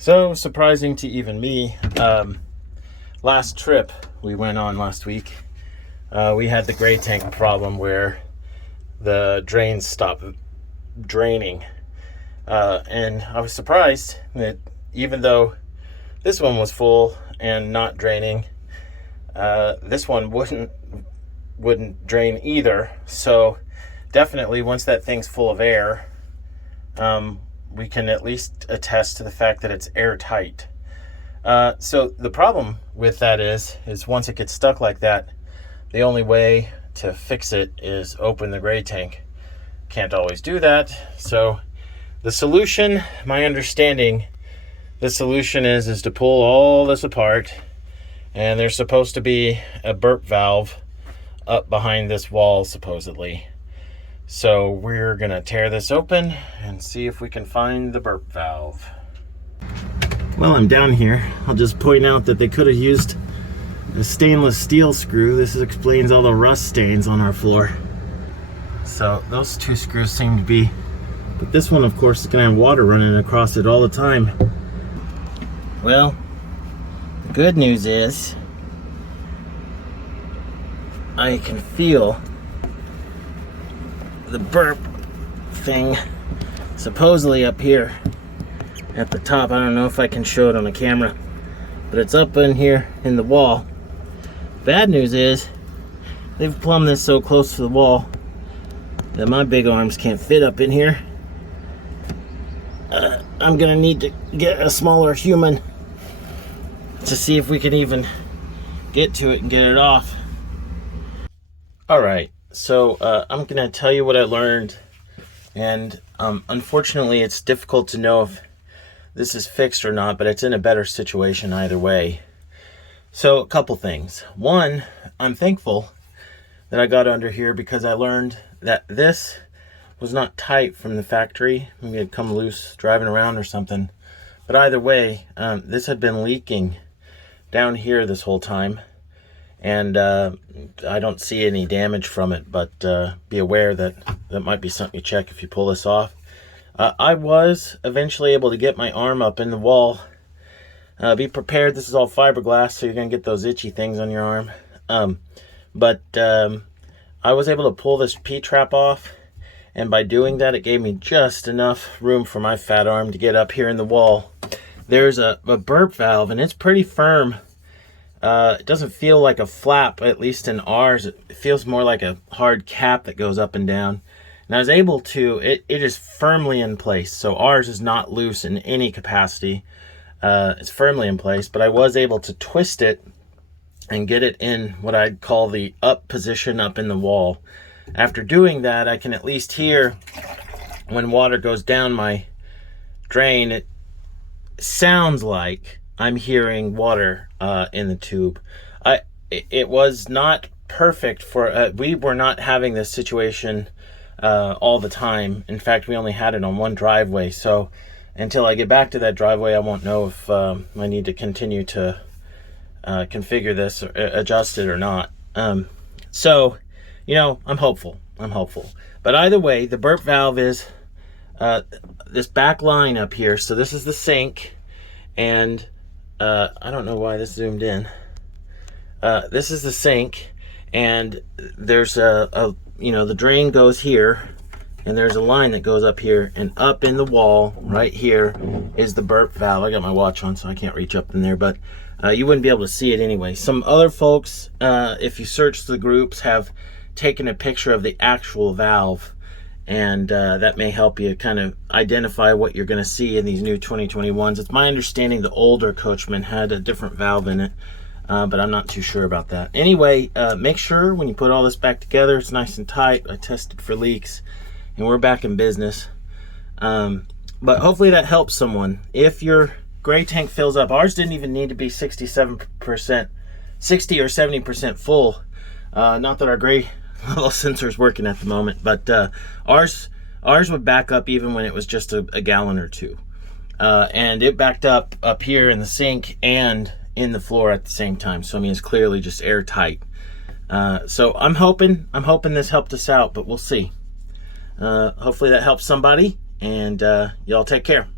So surprising to even me, last trip we went on last week, we had the gray tank problem where the drains stopped draining. And I was surprised that even though this one was full and not draining, this one wouldn't drain either. So definitely once that thing's full of air, we can at least attest to the fact that it's airtight. So the problem with that is once it gets stuck like that, the only way to fix it is open the gray tank. Can't always do that. So the solution, my understanding, the solution is to pull all this apart, and there's supposed to be a burp valve up behind this wall, supposedly. So we're gonna tear this open and see if we can find the burp valve. While I'm down here, I'll just point out that they could have used a stainless steel screw. This explains all the rust stains on our floor. So those two screws seem to be, but this one of course is gonna have water running across it all the time. Well, the good news is I can feel the burp thing supposedly up here at the top. I don't know if I can show it on the camera, but it's up in here in the wall. Bad news is they've plumbed this so close to the wall that my big arms can't fit up in here. I'm gonna need to get a smaller human to see if we can even get to it and get it off. All right. So I'm going to tell you what I learned, and unfortunately it's difficult to know if this is fixed or not, but it's in a better situation either way. So a couple things. One, I'm thankful that I got under here because I learned that this was not tight from the factory. Maybe it had come loose driving around or something. But either way, this had been leaking down here this whole time. And I don't see any damage from it, but be aware that that might be something you check if you pull this off. I was eventually able to get my arm up in the wall. Be prepared, this is all fiberglass, so you're going to get those itchy things on your arm. But I was able to pull this P-trap off, and by doing that, it gave me just enough room for my fat arm to get up here in the wall. There's a burp valve, and it's pretty firm. It doesn't feel like a flap, at least in ours. It feels more like a hard cap that goes up and down. And I was able to, it is firmly in place. So ours is not loose in any capacity. It's firmly in place, but I was able to twist it and get it in what I'd call the up position up in the wall. After doing that, I can at least hear when water goes down my drain, it sounds like I'm hearing water in the tube. It was not perfect for, we were not having this situation all the time. In fact, we only had it on one driveway. So until I get back to that driveway, I won't know if I need to continue to configure this or adjust it or not. So, you know, I'm hopeful. But either way, the burp valve is this back line up here. So this is the sink, and I don't know why this zoomed in. This is the sink, and there's the drain goes here, and there's a line that goes up here, and up in the wall right here is the burp valve. I got my watch on, so I can't reach up in there, but you wouldn't be able to see it anyway. Some other folks, if you search the groups, have taken a picture of the actual valve, and that may help you kind of identify what you're going to see in these new 2021s. It's my understanding the older Coachmen had a different valve in it, but I'm not too sure about that. Anyway, make sure when you put all this back together, it's nice and tight. I tested for leaks, and we're back in business. But hopefully that helps someone. If your gray tank fills up, ours didn't even need to be 67%, 60 or 70% full. Not that our gray little sensor's working at the moment, but ours would back up even when it was just a gallon or two, and it backed up here in the sink and in the floor at the same time. So I mean, it's clearly just airtight. So I'm hoping this helped us out, but we'll see. Hopefully that helps somebody, and y'all take care.